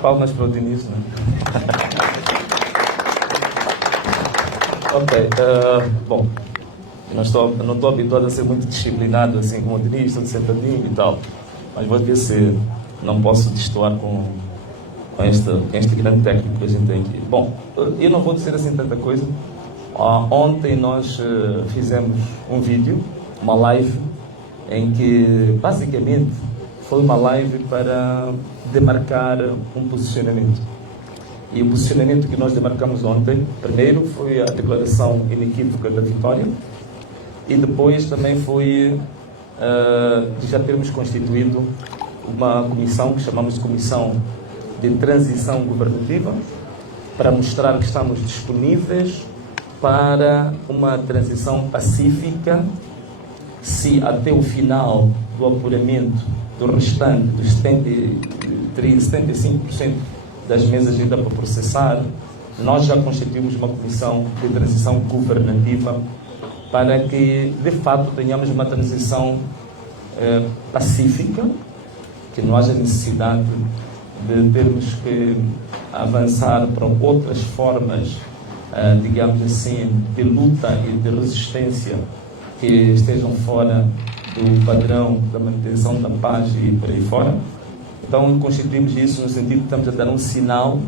Palmas para o Diniz, né? Ok, bom, eu não estou habituado a ser muito disciplinado, assim como o Diniz, estou sentadinho e tal, mas vou ver se não posso destoar com este grande técnico que a gente tem aqui. Bom, eu não vou dizer assim tanta coisa. Ontem nós fizemos um vídeo, uma live, em que basicamente foi uma live para demarcar um posicionamento. E o posicionamento que nós demarcamos ontem, primeiro foi a declaração inequívoca da vitória, e depois também foi de já termos constituído uma comissão que chamamos de Comissão de Transição Governativa, para mostrar que estamos disponíveis para uma transição pacífica, se até o final do apuramento do restante dos 75% das mesas ainda para processar, nós já constituímos uma comissão de transição governativa para que, de fato, tenhamos uma transição pacífica, que não haja necessidade de termos que avançar para outras formas, digamos assim, de luta e de resistência que estejam fora do padrão da manutenção da paz e por aí fora. Então, constituímos isso no sentido que estamos a dar um sinal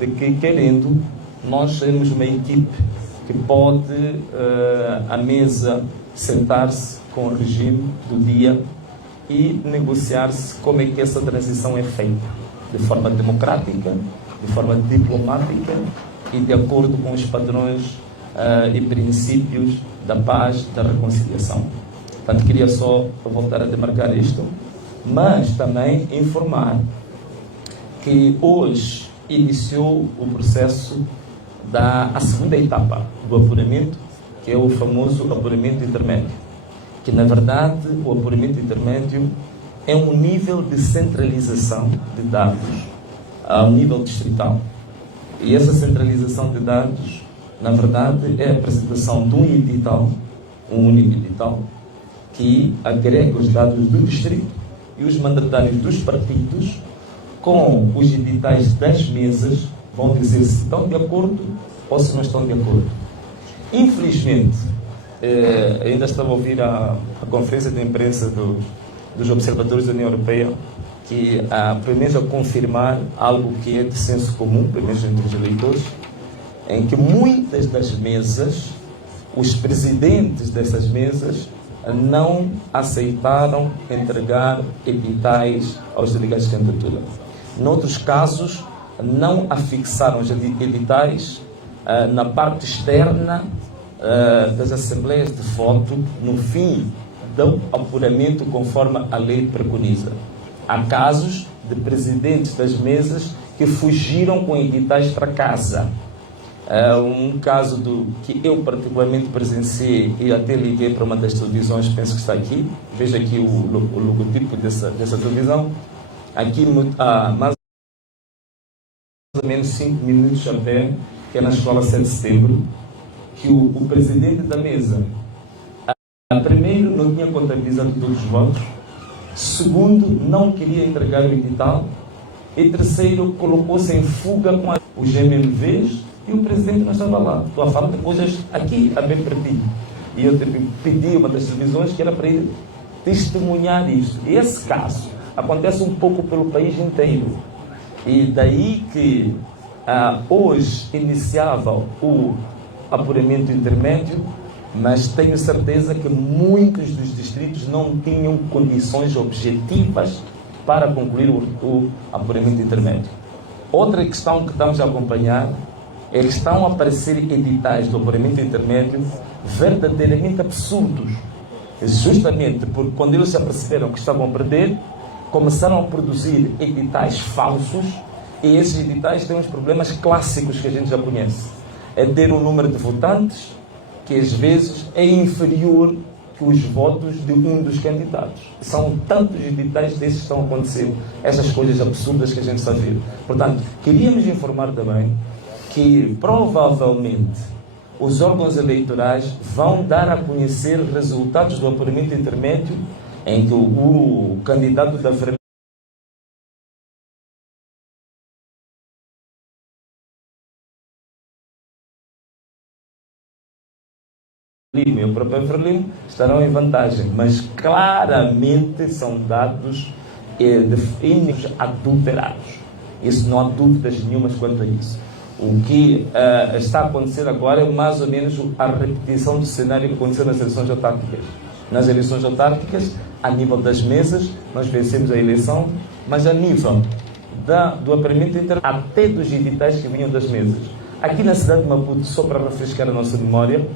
de que, querendo, nós sermos uma equipe que pode, à mesa, sentar-se com o regime do dia e negociar-se como é que essa transição é feita, de forma democrática, de forma diplomática e de acordo com os padrões e princípios da paz, da reconciliação. Portanto, queria só voltar a demarcar isto, mas também informar que hoje iniciou o processo a segunda etapa do apuramento, que é o famoso apuramento intermédio, que na verdade o apuramento intermédio é um nível de centralização de dados ao nível distrital. E essa centralização de dados, na verdade, é a apresentação de um edital, um único edital, que agrega os dados do distrito e os mandatários dos partidos com os editais das mesas, vão dizer se estão de acordo ou se não estão de acordo. Infelizmente, ainda estava a ouvir a conferência de imprensa dos observadores da União Europeia, que pelo menos a confirmar algo que é de senso comum, pelo menos entre os eleitores, em que muitas das mesas, os presidentes dessas mesas, não aceitaram entregar editais aos delegados de candidatura. Noutros casos, não afixaram os editais na parte externa das assembleias de voto no fim do apuramento conforme a lei preconiza. Há casos de presidentes das mesas que fugiram com editais para casa. Um caso que eu particularmente presenciei e até liguei para uma das televisões, penso que está aqui, veja aqui o logotipo dessa televisão, aqui mais ou menos 5 minutos a pé, que é na escola 7 de setembro, que o presidente da mesa, primeiro, não tinha contabilizado todos os votos, segundo, não queria entregar o edital, e terceiro, colocou-se em fuga com os MMVs e o presidente não estava lá. Estou a falar de coisas aqui, a bem pertinho. E eu pedi uma das televisões que era para ele testemunhar isto. E esse caso acontece um pouco pelo país inteiro. E daí que hoje iniciava o apuramento intermédio, mas tenho certeza que muitos dos distritos não tinham condições objetivas para concluir o apuramento intermédio. Outra questão que estamos a acompanhar é que estão a aparecer editais do apuramento intermédio verdadeiramente absurdos. Justamente porque quando eles se aperceberam que estavam a perder, começaram a produzir editais falsos, e esses editais têm uns problemas clássicos que a gente já conhece. É ter um número de votantes que às vezes é inferior que os votos de um dos candidatos. São tantos editais desses que estão acontecendo, essas coisas absurdas que a gente está a ver. Portanto, queríamos informar também que provavelmente os órgãos eleitorais vão dar a conhecer resultados do apuramento intermédio em que o candidato da Lima e o próprio Frelimo estarão em vantagem, mas claramente são dados adulterados. Isso não há dúvidas nenhumas quanto a isso. O que está a acontecer agora é mais ou menos a repetição do cenário que aconteceu nas eleições autárquicas. Nas eleições autárquicas, a nível das mesas, nós vencemos a eleição, mas a nível do apuramento interno, até dos editais que vinham das mesas. Aqui na cidade de Maputo, só para refrescar a nossa memória,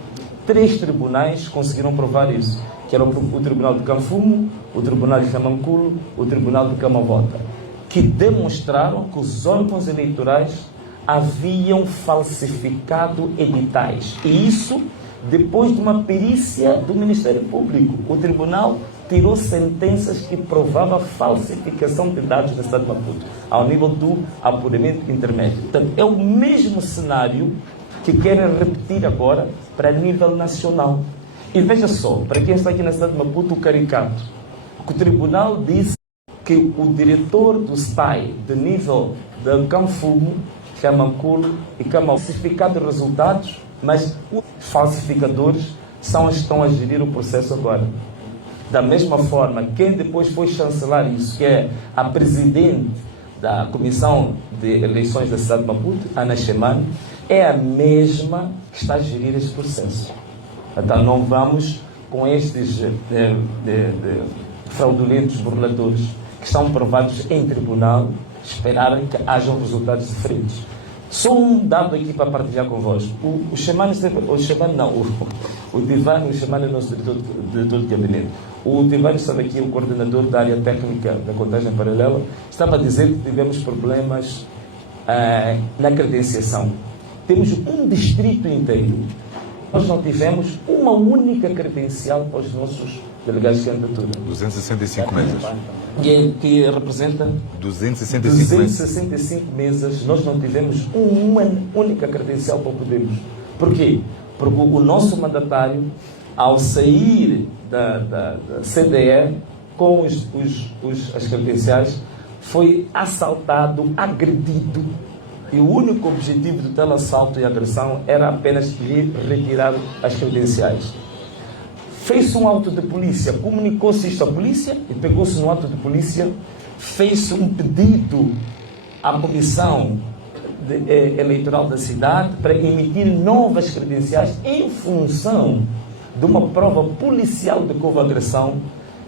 3 tribunais conseguiram provar isso, que era o Tribunal de Canfumo, o Tribunal de Camanculo, o Tribunal de Camavota, que demonstraram que os órgãos eleitorais haviam falsificado editais. E isso depois de uma perícia do Ministério Público. O tribunal tirou sentenças que provavam a falsificação de dados na cidade de Maputo, ao nível do apuramento intermédio. Portanto, é o mesmo cenário que querem repetir agora para nível nacional. E veja só, para quem está aqui na cidade de Maputo, o caricato, que o tribunal disse que o diretor do SPAI, de nível de Canfumo, Camanculo e Camau, falsificado resultados, mas os falsificadores são os que estão a gerir o processo agora. Da mesma forma, quem depois foi chancelar isso, que é a presidente da Comissão de Eleições da cidade de Maputo, Ana Chemane, é a mesma que está a gerir este processo. Então não vamos com estes fraudulentos burladores que estão provados em tribunal esperar que hajam resultados diferentes. Só um dado aqui para partilhar convosco. O Divano é nosso diretor de gabinete. O Divano estava aqui, o coordenador da área técnica da contagem paralela, estava a dizer que tivemos problemas na credenciação. Temos um distrito inteiro. Nós não tivemos uma única credencial para os nossos delegados de candidatura. 265 mesas. Que representa 265 mesas. Nós não tivemos uma única credencial para podermos. Por quê? Porque o nosso mandatário, ao sair da CDE com as credenciais, foi assaltado, agredido. E o único objetivo do tal assalto e agressão era apenas retirar as credenciais. Fez-se um auto de polícia, comunicou-se isto à polícia e pegou-se no auto de polícia, fez-se um pedido à comissão eleitoral da cidade para emitir novas credenciais em função de uma prova policial de que houve agressão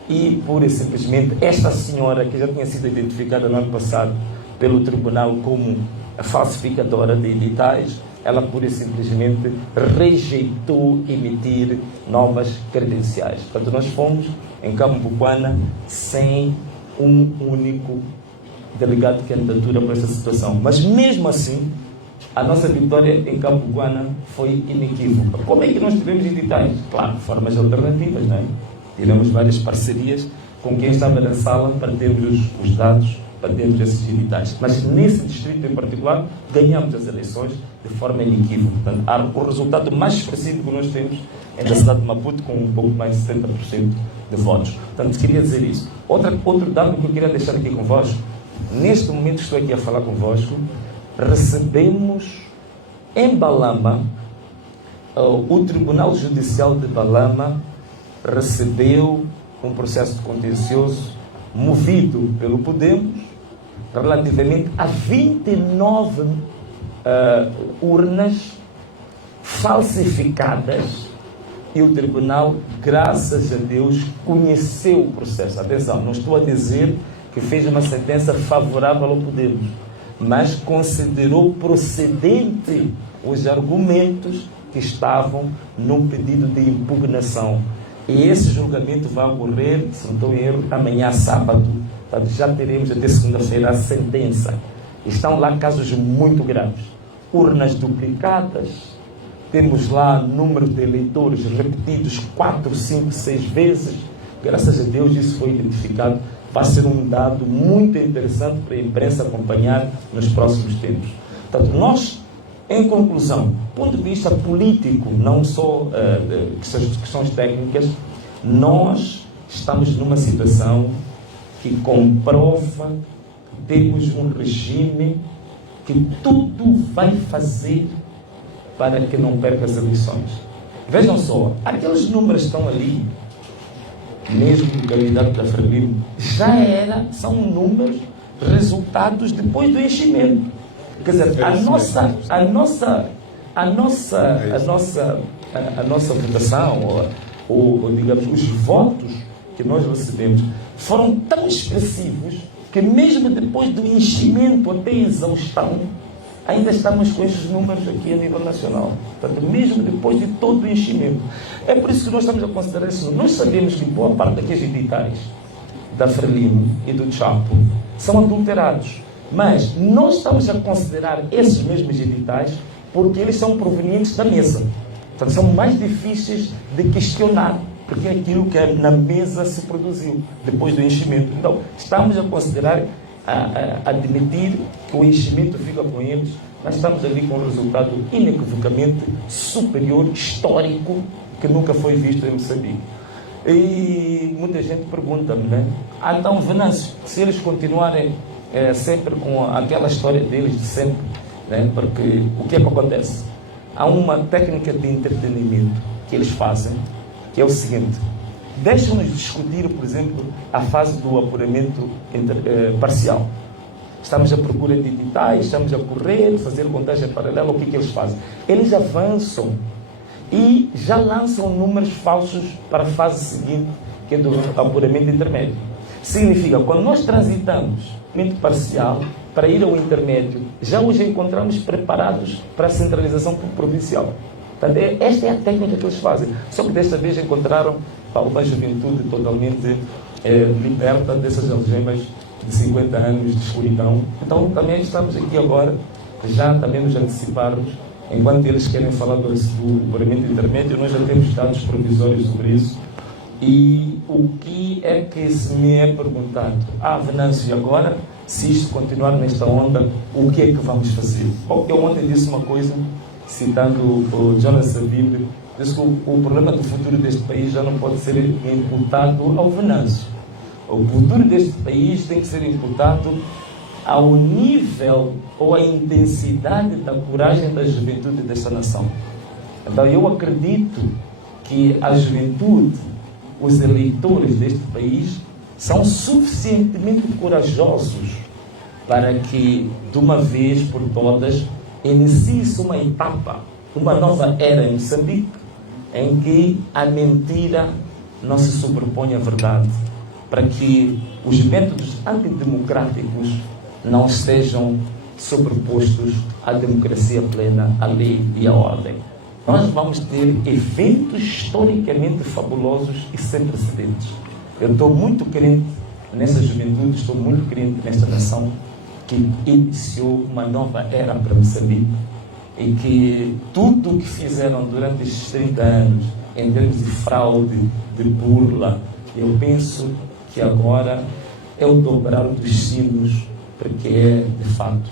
e, pura e simplesmente, esta senhora, que já tinha sido identificada no ano passado pelo tribunal como a falsificadora de editais, ela pura e simplesmente rejeitou emitir novas credenciais. Portanto, nós fomos em Cambuquana sem um único delegado de candidatura para essa situação. Mas mesmo assim, a nossa vitória em Cambuquana foi inequívoca. Como é que nós tivemos editais? Claro, formas alternativas, não é? Tivemos várias parcerias com quem estava na sala para termos os dados, para termos esses editais. Mas nesse distrito em particular, ganhamos as eleições de forma inequívoca. Portanto, o resultado mais expressivo que nós temos é da cidade de Maputo, com um pouco mais de 70% de votos. Portanto, queria dizer isso. Outro dado que eu queria deixar aqui convosco, neste momento que estou aqui a falar convosco, recebemos em Balama, o Tribunal Judicial de Balama recebeu um processo de contencioso movido pelo Podemos relativamente a 29 urnas falsificadas, e o tribunal, graças a Deus, conheceu o processo. Atenção, não estou a dizer que fez uma sentença favorável ao Podemos, mas considerou procedente os argumentos que estavam no pedido de impugnação. E esse julgamento vai ocorrer, se não estou em erro, amanhã, sábado. Portanto, já teremos até segunda-feira a sentença. Estão lá casos muito graves. Urnas duplicadas, temos lá número de eleitores repetidos 4, 5, 6 vezes. Graças a Deus isso foi identificado. Vai ser um dado muito interessante para a imprensa acompanhar nos próximos tempos. Portanto, nós, em conclusão, do ponto de vista político, não só questões técnicas, nós estamos numa situação que comprova que temos um regime que tudo vai fazer para que não perca as eleições. Vejam só, aqueles números que estão ali, mesmo o candidato da Frelimo, são números resultados depois do enchimento. Quer dizer, a nossa votação, ou digamos, os votos que nós recebemos foram tão expressivos que mesmo depois do enchimento até exaustão, ainda estamos com esses números aqui a nível nacional. Portanto, mesmo depois de todo o enchimento. É por isso que nós estamos a considerar isso. Nós sabemos que boa parte daqueles editais da Frelimo e do Chapo são adulterados. Mas nós estamos a considerar esses mesmos editais porque eles são provenientes da mesa. Portanto, são mais difíceis de questionar, porque é aquilo que na mesa se produziu depois do enchimento. Então, estamos a considerar, a admitir que o enchimento fica com eles, mas estamos ali com um resultado inequivocamente superior, histórico, que nunca foi visto em Moçambique. E muita gente pergunta-me, né? Então, Venâncio, se eles continuarem sempre com aquela história deles de sempre, né? Porque o que é que acontece? Há uma técnica de entretenimento que eles fazem, que é o seguinte: deixam-nos discutir, por exemplo, a fase do apuramento parcial. Estamos à procura de editais, estamos a correr, fazer contagem paralela. O que eles fazem? Eles avançam e já lançam números falsos para a fase seguinte, que é do apuramento intermédio. Significa, quando nós transitamos parcial para ir ao intermédio, já os encontramos preparados para a centralização provincial. Portanto, esta é a técnica que eles fazem. Só que desta vez encontraram uma juventude totalmente liberta dessas algemas de 50 anos de escuridão. Então, também estamos aqui agora, já também nos anteciparmos. Enquanto eles querem falar do apuramento intermédio, nós já temos dados provisórios sobre isso. E o que é que se me é perguntado? Venâncio, agora, se isto continuar nesta onda, o que é que vamos fazer? Bom, eu ontem disse uma coisa, citando o Jonas Savimbi, disse que o problema do futuro deste país já não pode ser imputado ao Venâncio. O futuro deste país tem que ser imputado ao nível ou à intensidade da coragem da juventude desta nação. Então, eu acredito que a juventude, os eleitores deste país, são suficientemente corajosos para que, de uma vez por todas, inicie-se uma etapa, uma nova era em Moçambique, em que a mentira não se sobrepõe à verdade, para que os métodos antidemocráticos não estejam sobrepostos à democracia plena, à lei e à ordem. Nós vamos ter eventos historicamente fabulosos e sem precedentes. Eu estou muito crente nessa juventude, estou muito crente nesta nação que iniciou uma nova era para Moçambique e que tudo o que fizeram durante estes 30 anos, em termos de fraude, de burla, eu penso que agora é o dobrar dos sinos, porque é, de fato,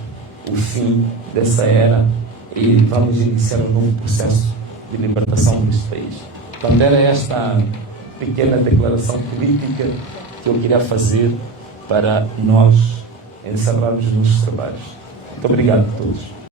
o fim dessa era e vamos iniciar um novo processo de libertação deste país. Então, era esta pequena declaração política que eu queria fazer para nós encerrarmos os nossos trabalhos. Muito obrigado a todos.